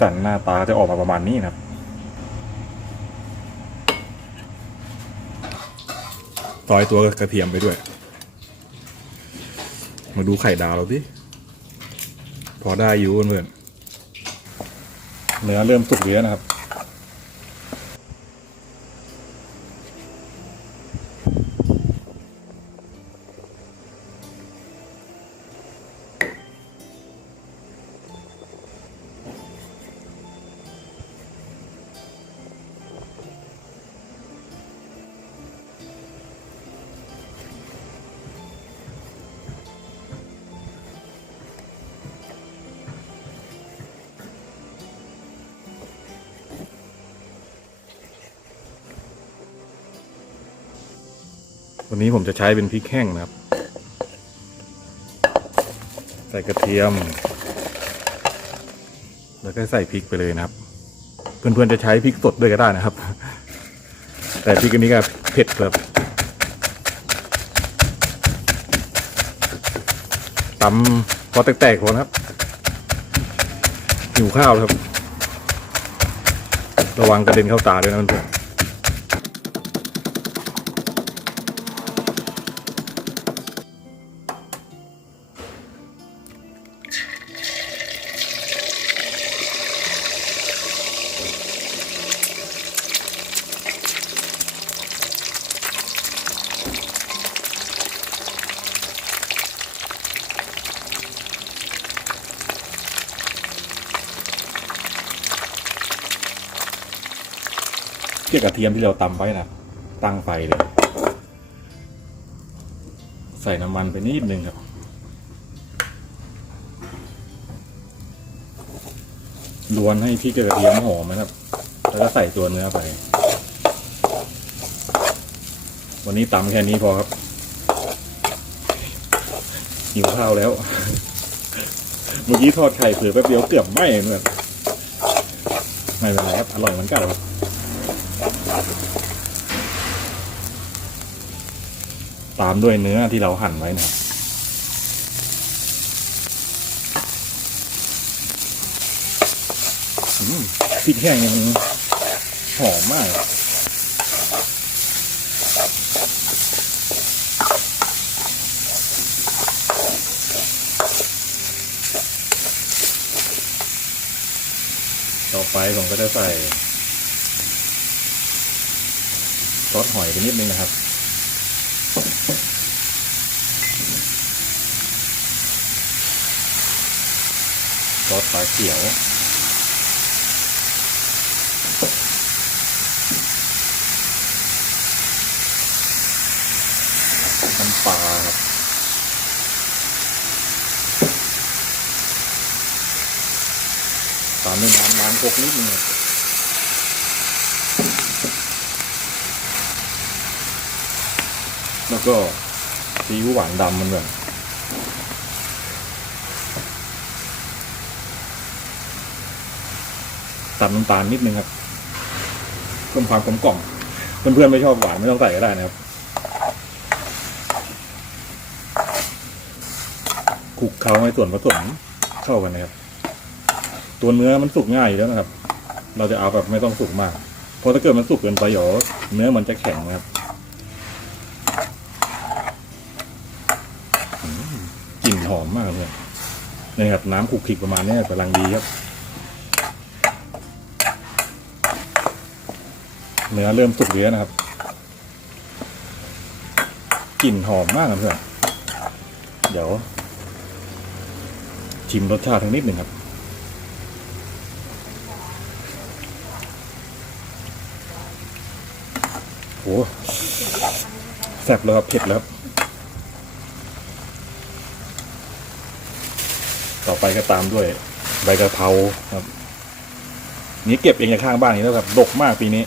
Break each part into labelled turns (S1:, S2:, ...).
S1: สันหน้าตาจะออกมาประมาณนี้นะครับซอยตัวกระเทียมไปด้วย มาดูไข่ดาวเราดิพอได้อยู่เพื่อนเนื้อเริ่มสุกเยอะนะครับ วันนี้ผมจะใช้เป็นพริกแห้งนะครับ ใส่กระเทียม แล้วก็ใส่พริกไปเลยนะครับ เพื่อนๆจะใช้พริกสดด้วยก็ได้นะครับ แต่พริกอันนี้ก็เผ็ดครับตำพอแตกๆพอนะครับหิวข้าวแล้วครับ ระวังกระเด็นเข้าตาด้วยนะเพื่อน เกี่ยวกับกระเทียมที่เราตำไว้นะตั้งไฟเลย ใส่น้ำมันไปนิดนึงครับลวนให้พริกกับกระเทียมหอมนะครับ แล้วก็ใส่ตัวเนื้อไป วันนี้ตำแค่นี้พอครับหิวข้าวแล้ว เมื่อกี้ทอดไข่เผือแป๊บเดียวเกือบไหม้เหมือนไม่เป็นไรครับ อร่อยเหมือนกันครับ ตามด้วยเนื้อที่เราหั่นไว้นะครับอืมพริกแห้งยังหอมมาก ต่อไปผมก็จะใส่ซ อสหอยไปนิดนึงนะครับซอสปลาเขียวน้ำปลาครับตามด้วยน้ำล้างครกนิดนึงครับ แล้วก็ซีอิ๊วหวานดำมันแบบตัดน้ำตาลนิดนึงครับเพิ่มความกลมกล่อมเพื่อนๆไม่ชอบหวานไม่ต้องใส่ก็ได้นะครับคลุกเคล้าให้ส่วนผสมเข้ากันนะครับ ตัวเนื้อมันสุกง่ายอยู่แล้วนะครับ เราจะเอาแบบไม่ต้องสุกมาก เพราะถ้าเกิดมันสุกเกินไปเดี๋ยวเนื้อมันจะแข็งนะครับอืมกลิ่น หอมมากเลยนี่ครับน้ำขลุกขลิกประมาณนี้กำลังดีครับ เนื้อเริ่มสุกเยอะนะครับกลิ่นหอมมากนะเพื่อนเดี๋ยว ชิมรสชาติทั้งนิดหนึ่งครับโอ้แซ่บแล้วครับเผ็ดแล้วครับ ต่อไปก็ตามด้วยใบกะเพราครับ นี่เก็บเองจากข้างบ้านนี่แล้วครับดกมากปีนี้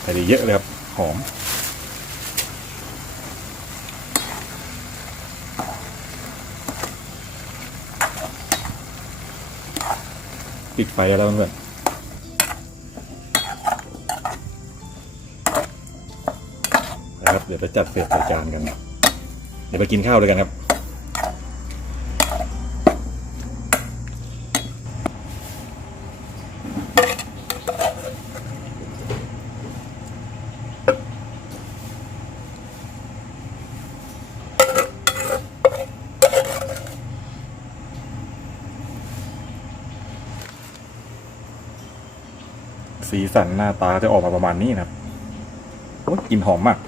S1: ใส่ได้เยอะเลยครับ หอมปิดไฟแล้วเพื่อน จะจัดเสร็จใส่จานกัน เดี๋ยวไปกินข้าวด้วยกันครับ สีสันหน้าตาจะออกมาประมาณนี้นะครับ โอ้ยกลิ่นหอมมาก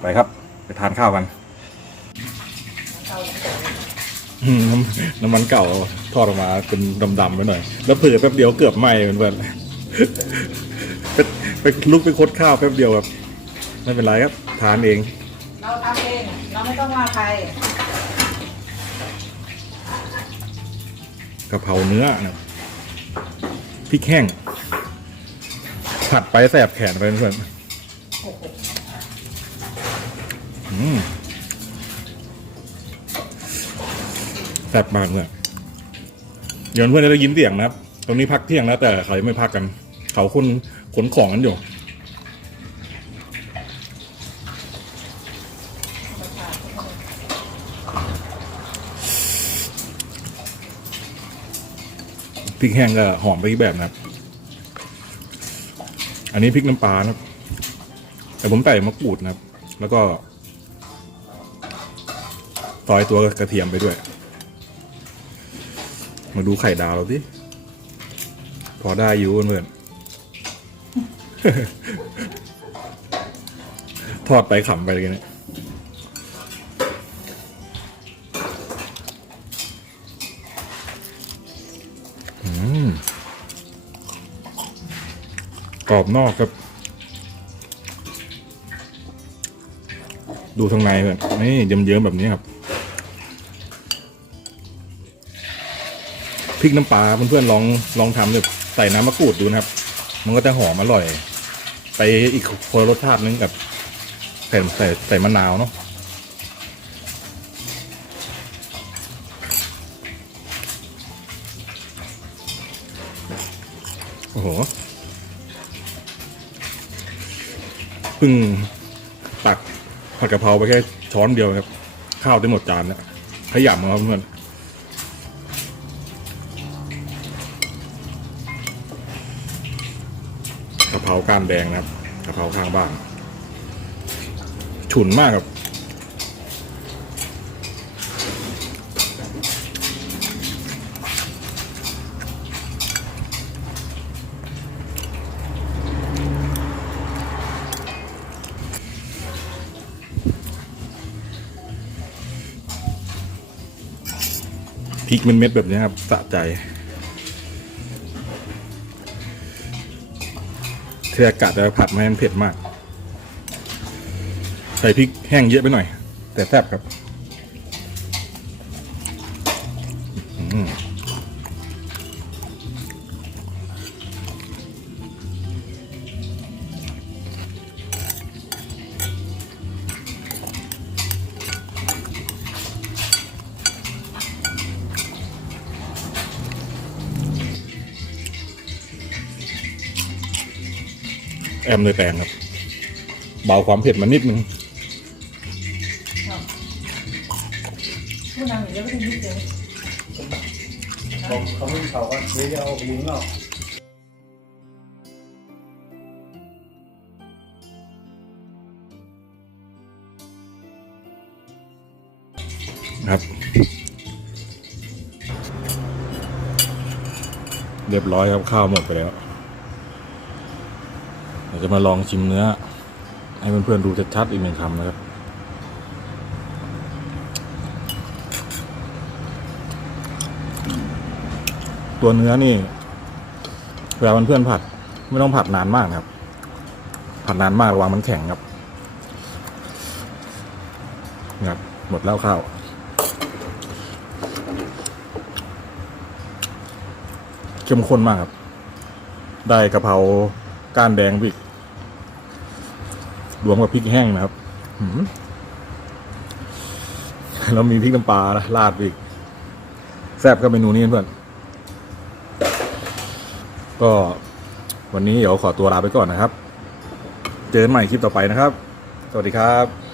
S1: ไปครับ ไปทานข้าวกันอืมน้ำน้ำมันเก่าทอดออกมาเป็นดำๆไปหน่อย แล้วเผื่อแป๊บเดียวเกือบไหม้เพื่อนๆไปไปลุกไปคดข้าวแป๊บเดียวแบบไม่เป็นไรครับทานเอง
S2: เราทำเองเราไม่ต้องว่าใคร
S1: กะเพราเนื้อนะครับพริกแห้งผัดไปแสบแขนไปเพื่อนอืม แสบมากเลยเดี๋ยวเพื่อนได้ยินเสียงนะครับ ตรงนี้พักเที่ยงแล้วแต่เขายังไม่พักกัน เขาคนขนของกันอยู่พริกแห้งก็หอมไปอีกแบบนะครับ อันนี้พริกน้ำปลานะครับ แต่ผมใส่มะกรูดนะครับ แล้วก็ ซอยตัวกระเทียมไปด้วย มาดูไข่ดาวเราสิพอได้อยู่เพื่อนทอดไปขำไปเลยเนี่ยอืมกรอบนอกครับ ดูทางในเพื่อนนี่เยิ้มๆแบบนี้ครับ ริกน้ำปลาเพื่อนๆลองลองทำแบบใส่น้ำมะกรูดดูนะครับ มันก็จะหอมอร่อย ไปอีกคนรสชาตินึงกับใส่ใส่ใส่มะนาวเนาะโอ้โหพิ่งตักผัดกะเพราไปแค่ช้อนเดียวครับ ข้าวได้หมดจานแล้วขยำครับเพื่อนะเพราก้านแดงนะครับกะเพราข้างบ้าน ฉุนมากครับ พริกเม็ดๆแบบนี้ครับ สะใจ เทอากาศจะผัดไม่ให้มันเผ็ดมาก ใส่พริกแห้งเยอะไปหน่อย แต่แซ่บครับ อืม แอมเลยแปลงครับ เบาความเผ็ดมานิดนึง
S2: ผู้นำอย่างเดียวไม่ได้ยินเสียง
S3: ผมเขาไม่เขาก็เลยจะเอาลิงก์ออก
S1: ครับ เรียบร้อยครับข้าวหมดไปแล้ว เดี๋ยวจะมาลองชิมเนื้อ ให้เพื่อนๆดูชัดๆอีกหนึ่งคำนะครับตัวเนื้อนี่เวลาเพื่อนๆผัด ไม่ต้องผัดนานมากนะครับ ผัดนานมากระวังมันแข็งครับนะครับหมดแล้วข้าวเข้มข้นมากครับ ได้กะเพรา ก้านแดงอีกรวมกับพริกแห้งนะครับแล้วมีพริกน้ำปลาราดอีกแซ่บกับเมนูนี้เพื่อนก็วันนี้เดี๋ยวขอตัวลาไปก่อนนะครับ เจอกันใหม่คลิปต่อไปนะครับ สวัสดีครับ